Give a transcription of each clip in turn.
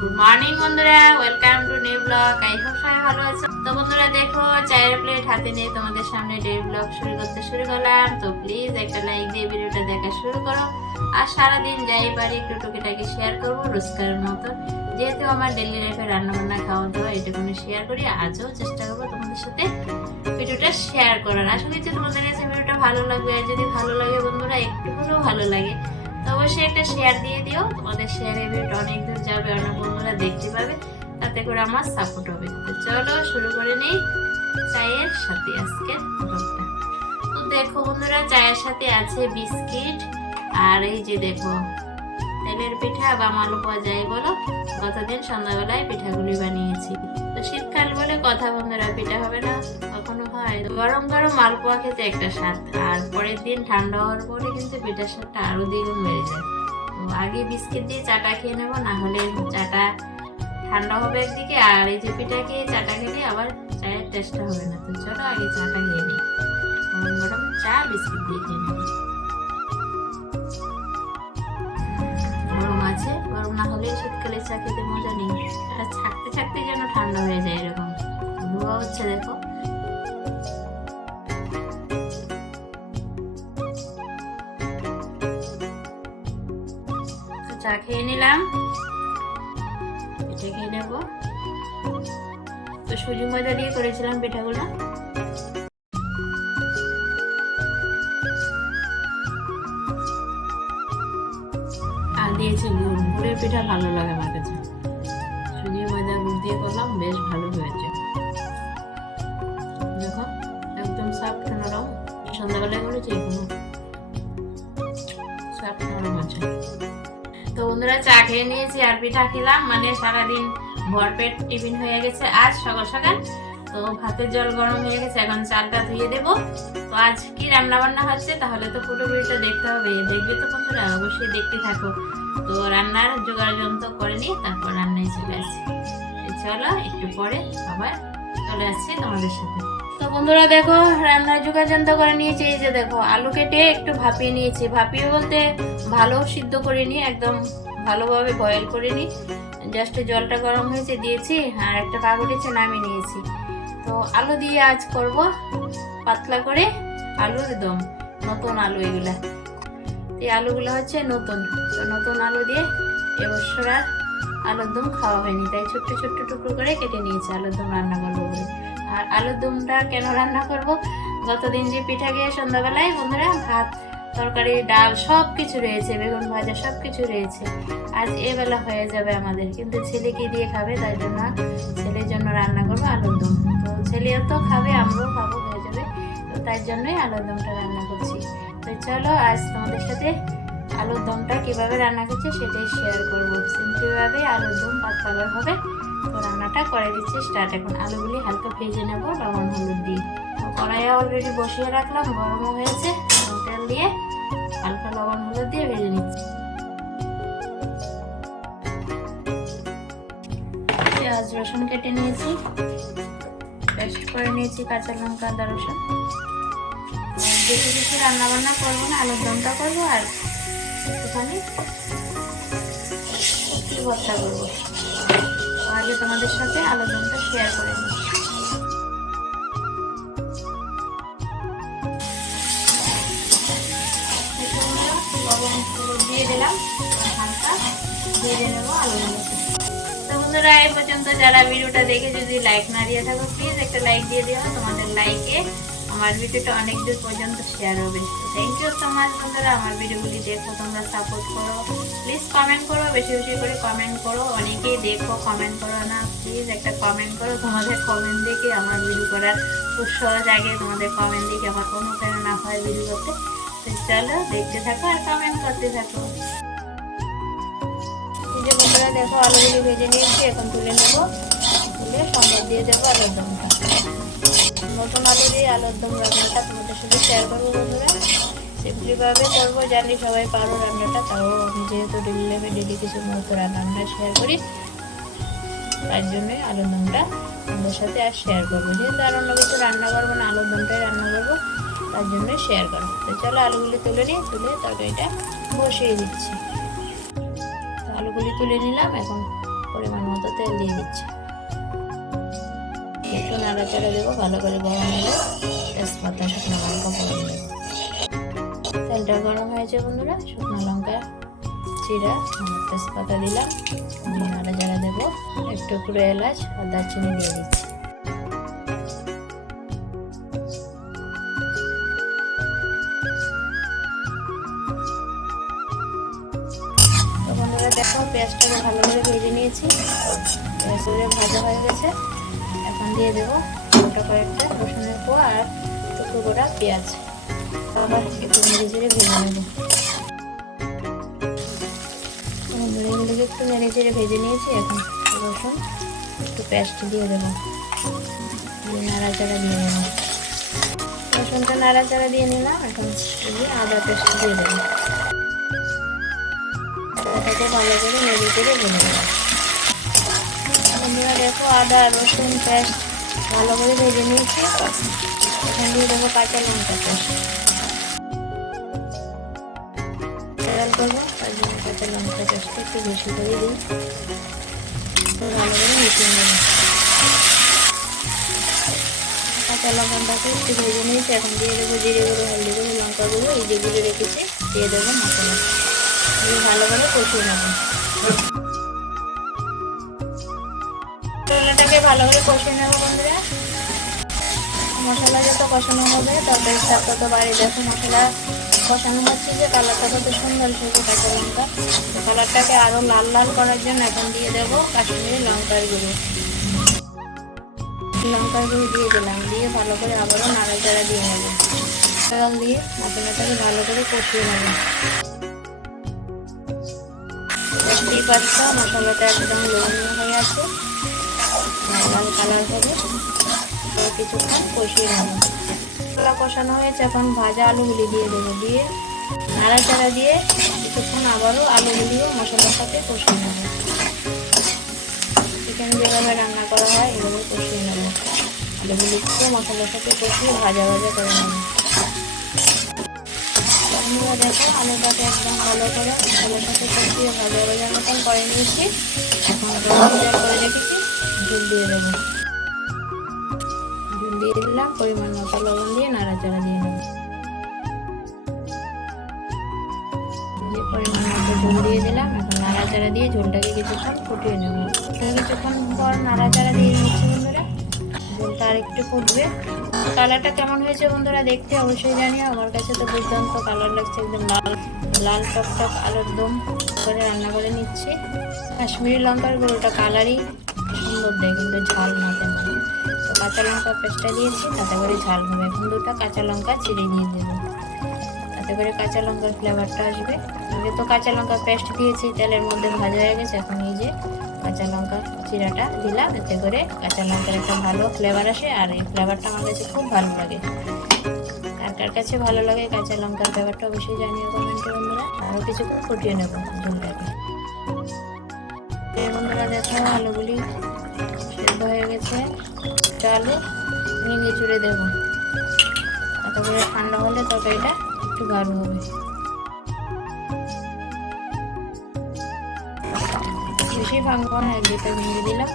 Good morning বন্ধুরা। Welcome to new blog I hope সবাই ভালো আছো। তো বন্ধুরা, দেখো, চায়ের প্লেট হাতে নিয়ে তোমাদের সামনে ডে ব্লগ শুরু করতে শুরু করলাম। তো প্লিজ একটা লাইক দিয়ে ভিডিওটা দেখা শুরু করো। আর সারাদিন যাই পারি একটু টুকিটাকি শেয়ার করব রোজকার মতো। যেহেতু আমার ডেলি লাইফে রান্না বান্না খাওয়া দাওয়া এটুকুনি শেয়ার করি, আজও চেষ্টা করব তোমাদের সাথে ভিডিওটা শেয়ার করার। আশা করছি তোমাদের কাছে ভিডিওটা ভালো লাগবে। আর যদি ভালো লাগে বন্ধুরা, একটু হলেও ভালো লাগে। অবশ্যই একটা শেয়ার দিয়ে দিও। তোমাদের শেয়ারে ভিডিও অনেক দূর যাবে, অনেক বন্ধুরা দেখতে পাবে। তাতে করে আমার সাপোর্ট হবে। চলো শুরু করে নেই। চায়ের সাথে আজকে তো দেখো বন্ধুরা, চায়ের সাথে আছে বিস্কিট। আর এই যে দেখো, তেলের পিঠা বা মালপোয়া যাই বলো, গতদিন সন্ধ্যাবেলায় পিঠাগুলি বানিয়েছি। বলে কথা বন্ধুরা পিঠা হবে না। কখনো হয়। গরম গরম মালপোয়া খেতে একটা স্বাদ। আর পরের দিন ঠান্ডা হওয়ার পরে কিন্তু পিঠার স্বাদটা আরও দ্বিগুণ বেড়ে যায়। তো আগে বিস্কিট দিয়ে চাটা খেয়ে নেব, না হলে চাটা ঠান্ডা হবে একদিকে, আর এই যে পিঠা খেয়ে চাটা খেলে আবার চায়ের টেস্টটা হবে না। তো চলো আগে চাটা খেয়ে নিই। গরম গরম চা, বিস্কিট দিয়ে খেয়ে নেব। গরম আছে। গরম না হলে শীতকালে চা খেতে মজা নেই। এটা ছাকতে যেন ঠান্ডা হয়ে যায় এরকম। ধোয়া হচ্ছে চা খেয়ে নিলাম পিঠে খেয়ে নেব তো সুজি ময়দা দিয়ে করেছিলাম পিঠাগুলো আর দিয়েছি গুড় গুড়ের পিঠা ভালো লাগে আমার কাছে। সুজি ময়দা গুড় দিয়ে করলাম, বেশ ভালো সন্ধ্যাবেলায় আছে তো বন্ধুরা চা খেয়ে নিয়েছি আর পিঠা খেলাম মানে সারাদিন ভরপেট টিফিন হয়ে গেছে আজ সকাল সকাল। তো ভাতের জল গরম হয়ে গেছে, এখন চালটা ধুয়ে দেবো। তো আজ কি রান্না বান্না হচ্ছে তাহলে তো পুরো দেখতে হবে। দেখবে তো বন্ধুরা, অবশ্যই দেখতে থাকো। তো রান্নার জোগাড় যন্ত্র করে নিয়ে তারপর রান্নায় চলে আসছি চলো একটু পরে আবার চলে আসছি তোমাদের সাথে। তো বন্ধুরা দেখো, রান্নার জোগাড় যন্ত্র করে নিয়েছি, এই যে দেখো, আলু কেটে একটু ভাপিয়ে নিয়েছি। ভাপিয়ে বলতে ভালো সিদ্ধ করে নিয়ে একদম ভালোভাবে বয়েল করে নিই। জাস্ট জলটা গরম হয়েছে, দিয়েছি, আর একটা কাগড়েছে নামিয়ে নিয়েছি। তো আলু দিয়ে আজ করব পাতলা করে আলুর দম, নতুন আলু এগুলা। এই আলুগুলো হচ্ছে নতুন। তো নতুন আলু দিয়ে এবছর আর আলুর দম খাওয়া হয়নি, তাই ছোট্ট ছোট্ট টুকরো করে কেটে নিয়েছি আলুর দম রান্না করব বলে। আর আলুর দমটা কেন রান্না করব? গতদিন যে পিঠা গিয়ে সন্ধ্যাবেলায় বন্ধুরা ভাত, তরকারি, ডাল সব কিছু রয়েছে, বেগুন ভাজা সব কিছু রয়েছে। আজ এবেলা হয়ে যাবে আমাদের, কিন্তু ছেলেকে দিয়ে খাবে? তাই জন্য ছেলের জন্য রান্না করব আলুর দম। তো ছেলেও তো খাবে, আমরাও খাব, হয়ে যাবে। তো তাই জন্যই আলুর দমটা রান্না করছি। তো চলো, আজ তোমাদের সাথে আলুর দমটা কীভাবে রান্না করছি সেটাই শেয়ার করব। সিম্পলিভাবে আলুর দম পাতলা হবে। রান্নাটা করে দিচ্ছি। স্টার্ট এখন আলুগুলি হালকা ভেজে নেব, লবণ, হলুদ দিয়ে। তো কড়াইয়ে অলরেডি বসিয়ে রাখলাম গরমও হয়েছে। তেল দিয়ে হালকা লবণ, হলুদ দিয়ে ভেজে নিচ্ছি। পেঁয়াজ, রসুন কেটে নিয়েছি। পেস্ট করে নিয়েছি কাঁচা লঙ্কা, আদা, রসুন। বেশি কিছু রান্না বান্না করব না, আলুর দমটা করব আর একটুখানি ভর্তা করব। আগে তোমাদের সাথে আলুর দমটা শেয়ার করে নিই। বন্ধুরা, এই পর্যন্ত যারা ভিডিওটা দেখে যদি লাইক না দিয়ে থাকো প্লিজ একটা লাইক দিয়ে দিও। তোমাদের লাইকে আমার ভিডিওটা অনেক দূর পর্যন্ত শেয়ার হবে। থ্যাংক ইউ সো মাচ বন্ধুরা, আমার ভিডিওগুলি দেখো, তোমরা সাপোর্ট করো। প্লিজ কমেন্ট করো, বেশি বেশি করে কমেন্ট করো। অনেকেই দেখো কমেন্ট করো না প্লিজ একটা কমেন্ট করো। তোমাদের কমেন্ট দেখে আমার ভিডিও করার উৎসাহ জাগে, তোমাদের কমেন্ট দেখে আমার কোনো প্রেরণা হয় ভিডিও করতে। তো চলো, দেখতে থাকো আর কমেন্ট করতে থাকো। যে বন্ধুরা, দেখো, আলুগুলি ভেজে নিয়েছি, এখন তুলে নেব। তুলে সঙ্গে দিয়ে দেবো আলুর দমটা। নতুন আলু দিয়ে আলুর দম রান্নাটা তোমাদের সাথে শেয়ার করব বন্ধুরা। সিম্পলিভাবে করব, জানি সবাই পারো রান্নাটা, তাও আমি যেহেতু ডেলি লাইফে ডেলি কিছু মতো রান্না শেয়ার করি, তার জন্যই আলুর দমটা তোমাদের সাথে আর শেয়ার করব। যেহেতু আর অন্য কিছু রান্না করব না আলুর দমটাই রান্না করব, তার জন্যই শেয়ার করব। তো চলো আলুগুলি তুলে নিই, তুলে তরকারিটা বসিয়ে দিচ্ছি। আলুগুলি তুলে নিলাম, এখন পরিমাণ মতো তেল দিয়ে দিচ্ছি। একটু নাড়াচাড়া দেবো, ভালো করে গরম হলে তেজপাতা, শুকনো লঙ্কা ফোড়ন দেবো। তেলটা গরম হয়েছে বন্ধুরা, শুকনো লঙ্কা আর তেজপাতা দিলাম। নাড়াচাড়া দেবো। একটু পুরো এলাচ আর দারচিনি দিয়ে দিচ্ছি। দেখো, পেঁয়াজটাকে ভালো করে ভেজে নিয়েছি। পেঁয়াজ করে ভাজা হয়ে গেছে। দিয়ে দেবো গোটা কয়েকটা, রসুনের পোয়া আর টুকরো গোটা পেঁয়াজ। আবার একটু নেড়ে চেড়ে ভেজে নেব। একটু নেড়ে চেড়ে ভেজে নিয়েছি, এখন রসুন একটু পেস্ট দিয়ে দেবো। দিয়ে নাড়াচাড়া দিয়ে দেবো রসুনটা নাড়াচাড়া দিয়ে নিলাম, এখন আদা পেস্ট দিয়ে দেবো। ভালো করে নেড়ে চেড়ে ভেজে নেব। বন্ধুরা দেখো আদা রসুন পেস্ট ভালো করে ভেজে নিয়েছি। এখন দিয়ে দেবো কাঁচা লঙ্কা পেস্ট। তেল করব তার জন্য কাঁচা লঙ্কা পেস্ট একটু বেশি করে দিই। ভালো করে মিশিয়ে নেব। কাঁচা লঙ্কাটাকে একটু ভেজে নিয়েছি। এখন দিয়ে দেবো জিরে গুঁড়ো, হলদি গুঁড়ো, লঙ্কা গুঁড়ো, এই যেগুলো রেখেছি, দিয়ে দেবো মশলা। ভালো করে কষিয়ে নেব। মশলাটাকে ভালো করে কষিয়ে নেব বন্ধুরা। মশলা যত কষানো হবে স্বাদ তত বাড়ি দেখো মশলা কষানো হচ্ছে যে, কালারটা কত সুন্দর সেগুলো কাঁচা লঙ্কা কালারটাকে আরও লাল লাল করার জন্য এখন দিয়ে দেবো কাশ্মীরি লঙ্কার গুঁড়ো। লঙ্কার গুঁড়ো দিয়ে দিলাম, দিয়ে ভালো করে আবারও নাড়াচাড়া দিয়ে নেব। তেল দিয়ে মশলাটাকে ভালো করে কষিয়ে নেব। দেখতেই পাচ্ছ, মশলাটা একদম লোভনীয় হয়ে আছে। লাল কালার হবে কিছুক্ষণ কষিয়ে নেব। মশলা কষানো হয়েছে, এখন ভাজা আলুগুলি দিয়ে দেবো। দিয়ে নাড়াচাড়া দিয়ে কিছুক্ষণ আবারও আলুগুলিও মশলার সাথে কষিয়ে নেব। চিকেন যেভাবে রান্না করা হয়, এভাবে কষিয়ে নেব। আলুগুলিকে মশলার সাথে কষিয়ে ভাজা ভাজা করে নেব। বন্ধুরা, দেখো, আলুটাকে একদম ভালো করে মশলার সাথে কষিয়ে ভাজা ভাজা মতন করে নিয়েছি। এখন করে রেখেছি। ঝুল দিয়ে দেবো। ঝুল দিয়ে দিলাম, পরিমাণ মতো লবণ দিয়ে নাড়াচাড়া দিয়ে নেব। পরিমাণ মতো ঝোল দিয়ে দিলাম, এখন নাড়াচাড়া দিয়ে ঝোলটাকে কিছুক্ষণ ফুটিয়ে নেব। কিছুক্ষণ পর নাড়াচাড়া দিয়ে নিচ্ছি বন্ধুরা। ঝোলটা আর একটু ফুটবে। কালারটা কেমন হয়েছে বন্ধুরা দেখতে অবশ্যই জানিও। আমার কাছে তো দুর্দান্ত কালার লাগছে, একদম লাল লাল টক টক আলুর দম করে রান্না করে নিচ্ছি। কাশ্মীরি লঙ্কার গুঁড়োটা কালারই সুন্দর দেয় কিন্তু ঝাল না তেমন। তো কাঁচা লঙ্কা পেস্টটা দিয়েছি, তাতে করে ঝাল হবে। এখন দুটো কাঁচা লঙ্কা চিড়ে দিয়ে দেবো। তাতে করে কাঁচা লঙ্কার ফ্লেভারটা আসবে। আগে তো কাঁচা লঙ্কা পেস্ট দিয়েছি, তেলের মধ্যে ভাজা হয়ে গেছে। এখন এই যে কাঁচা লঙ্কা চিরাটা দিলাম। এতে করে কাঁচা লঙ্কার একটা ভালো ফ্লেভার আসে, আর এই ফ্লেভারটা আমার কাছে খুব ভালো লাগে। আর কার কাছে ভালো লাগে কাঁচা লঙ্কার ফ্লেভারটা অবশ্যই জানিও কমেন্টে বন্ধুরা। আরও কিছুক্ষণ ফুটিয়ে নেব এই বন্ধুরা, দেখো আলুগুলি সেদ্ধ হয়ে গেছে। আলু ভেঙে চুড়ে দেবো। করে ঠান্ডা হলে তরকারিটা একটু গাঢ় হবে। বেশি ভাঙবো না, এক ভেঙে দিলাম।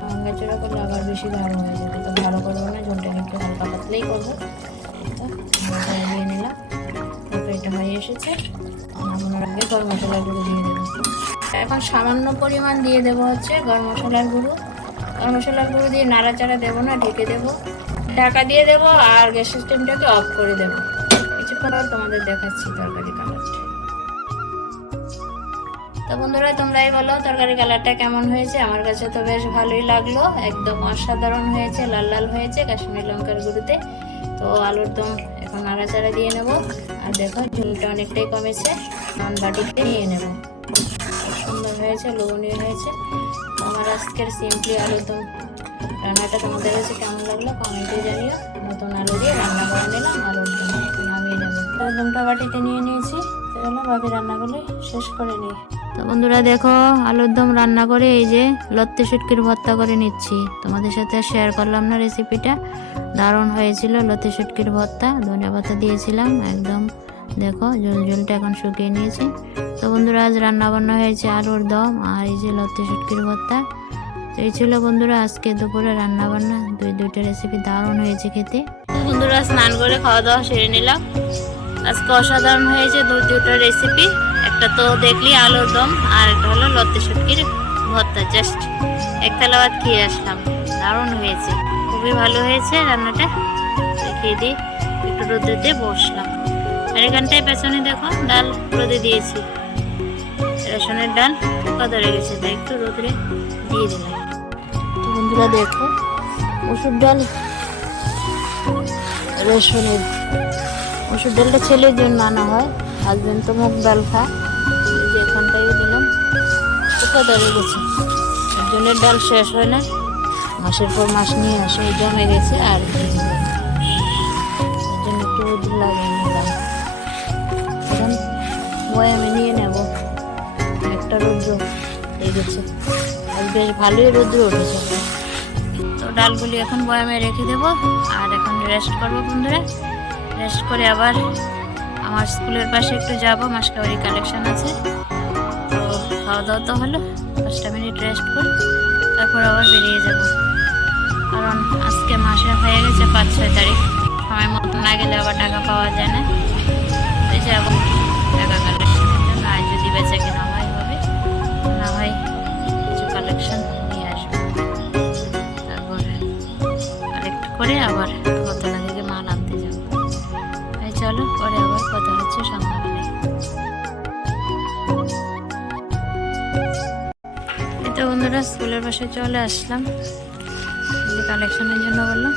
ভাঙা চোরা করলে আবার বেশি গাঢ় হয়ে যাবে। তো ভালো করব না ঝোলটা একটু হালকা পাতলেই করব। দিয়ে নিলাম। তরকারিটা হয়ে এসেছে। নামানোর আগে গরম মশলার গুঁড়ো দিয়ে দেবো। এখন সামান্য পরিমাণ দিয়ে দেবো হচ্ছে গরম মশলার গুঁড়ো। মশলার গুঁড়ো দিয়ে নাড়াচাড়া দেবো না, ঢেকে দেবো। ঢাকা দিয়ে দেবো আর গ্যাস সিস্টেমটাকে অফ করে দেবো। কিছুক্ষণ পর তোমাদের দেখাচ্ছি তরকারি কালারটা তো বন্ধুরা, তোমরাই বলো তরকারি কালারটা কেমন হয়েছে? আমার কাছে তো বেশ ভালোই লাগল। একদম অসাধারণ হয়েছে, লাল লাল হয়েছে কাশ্মীর লঙ্কার গুঁড়োতে। তো আলুর দম এখন নাড়াচাড়া দিয়ে নেব। আর দেখো, ঝুলটা অনেকটাই কমেছে। নন বাটিতে নিয়ে নেব। সুন্দর হয়েছে, লোভনীয় হয়েছে। আমার আজকের সিম্পলি আলুর দম রান্নাটা তোমাদের কাছে কেমন লাগল কমেন্টে জানিও। নতুন আলু দিয়ে রান্না করে নিলাম আলুর দম নামিয়ে আলুর দমটা বাটিতে নিয়ে নিয়েছি, চলো বাকি রান্নাগুলি শেষ করে নিই। তো বন্ধুরা দেখো, আলুর দম রান্না করে এই যে লত্তি শুটকির ভর্তা করে নিচ্ছি। তোমাদের সাথে শেয়ার করলাম না রেসিপিটা দারুণ হয়েছিল লতি শুটকির ভর্তা ধনে পাতা দিয়েছিলাম, একদম দেখো জল জলটা এখন শুকিয়ে নিয়েছি। তো বন্ধুরা, আজ রান্না বান্না হয়েছে আলুর দম আর এই যে লত্তি শুটকির ভর্তা। তো এই ছিল বন্ধুরা, আজকে দুপুরে রান্না বান্না দুই, দুইটা রেসিপি দারুণ হয়েছে খেতে। বন্ধুরা, স্নান করে খাওয়া দাওয়া সেরে নিলাম। আজকে অসাধারণ হয়েছে দুই দুটো রেসিপি একটা তো দেখলি আলুর দম আর একটা হলো লত্তি শুটকির ভর্তা। জাস্ট এক থালা খেয়ে আসলাম। দারুণ হয়েছে। খুবই ভালো হয়েছে রান্নাটা। খেয়ে দিয়ে একটু রোদ্রেতে বসলাম। আর এখানটায় পেছনে দেখো, ডাল রোদে দিয়েছি। রেশনের ডাল পোকা ধরে গেছে তাই একটু রোদরে দিয়ে দিলাম বন্ধুরা দেখো, ওষুধ ডাল রেশনের ওষুধ ডালটা ছেলের জন্য আনা হয়। হাজবেন্ড তো মুগ ডাল খায়। এখানটায় দিলাম। পোকা ধরে গেছে জনের ডাল শেষ হয় না। মাসের পর মাস নিয়ে আসে জমে গেছে আর জন্য একটু লেগেছে আর বেশ ভালোই রৌদ্র উঠেছে। তো ডালগুলি এখন বয়ামে রেখে দেবো। আর এখন রেস্ট করব বন্ধুরা। রেস্ট করে আবার আমার স্কুলের পাশে একটু যাব। মাসকাবাড়ি কালেকশন আছে। তো খাওয়া দাওয়া তো হলো। পাঁচটা মিনিট রেস্ট করি। তারপর আবার বেরিয়ে যাব। কারণ আজকে মাসে হয়ে গেছে পাঁচ ছয় তারিখ। সময় মতো না গেলে আবার টাকা পাওয়া যায় না। যাব টাকা কালেকশনের জন্য আর যদি বেচা কেনা হয় হবে। না হয় কিছু নিয়ে আসব। তারপর কালেক্ট করে আবার আগরতলা থেকে মাল আনতে যাব। তাই চলো, পরে আবার কথা হচ্ছে সন্ধ্যাবেলায়। তো বন্ধুরা, স্কুলের পাশে চলে আসলাম। কালেকশনের জন্য বললাম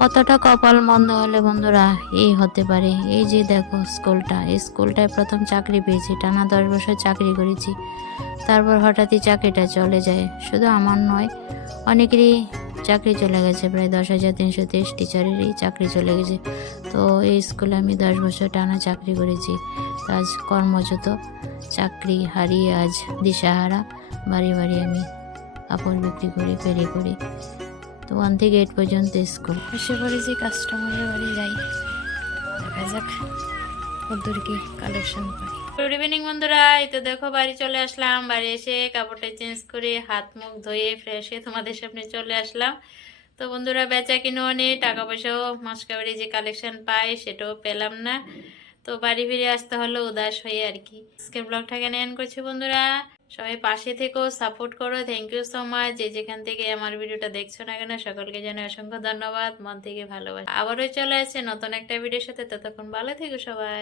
কতটা কপাল মন্দ হলে বন্ধুরা, এই হতে পারে। এই যে দেখো স্কুলটা, এই স্কুলটায় প্রথম চাকরি পেয়েছি, টানা দশ বছর চাকরি করেছি। তারপর হঠাৎই চাকরিটা চলে যায়। শুধু আমার নয়, অনেকেরই চাকরি চলে গেছে। প্রায় দশ হাজার তিনশো তেইশ টিচারেরই চাকরি চলে গেছে। তো এই স্কুলে আমি দশ বছর টানা চাকরি করেছি। আজ কর্মচ্যুত, চাকরি হারিয়ে আজ দিশাহারা, বাড়ি বাড়ি আমি কাপড় বিক্রি করি ফেরি করি। তো ওয়ান থেকে এইট পর্যন্ত স্কুল। এসে পড়েছি কাস্টমারের বাড়ি যাই। দেখা যাক কদ্দূর কি কালেকশন পাই গুড ইভিনিং বন্ধুরা। এই তো দেখো, বাড়ি চলে আসলাম। বাড়ি এসে কাপড়টা চেঞ্জ করে হাত মুখ ধুয়ে ফ্রেশ হয়ে তোমাদের সামনে চলে আসলাম। তো বন্ধুরা, বেচা কিনেও নেই, টাকা পয়সাও মাসকাবাড়ি যে কালেকশন পাই সেটাও পেলাম না। তো বাড়ি ফিরে আসতে হলো উদাস হয়ে আর কি। আজকের ব্লগটাকে নেন করছি বন্ধুরা। সবাই পাশে থেকেও সাপোর্ট করো। থ্যাংক ইউ সো মাচ যে যেখান থেকে আমার ভিডিওটা দেখছ না কেন, সকলকে জানাই অসংখ্য ধন্যবাদ। মন থেকে ভালোবাসা। আবারও চলে আসছে নতুন একটা ভিডিওর সাথে। ততক্ষণ ভালো থেকো সবাই।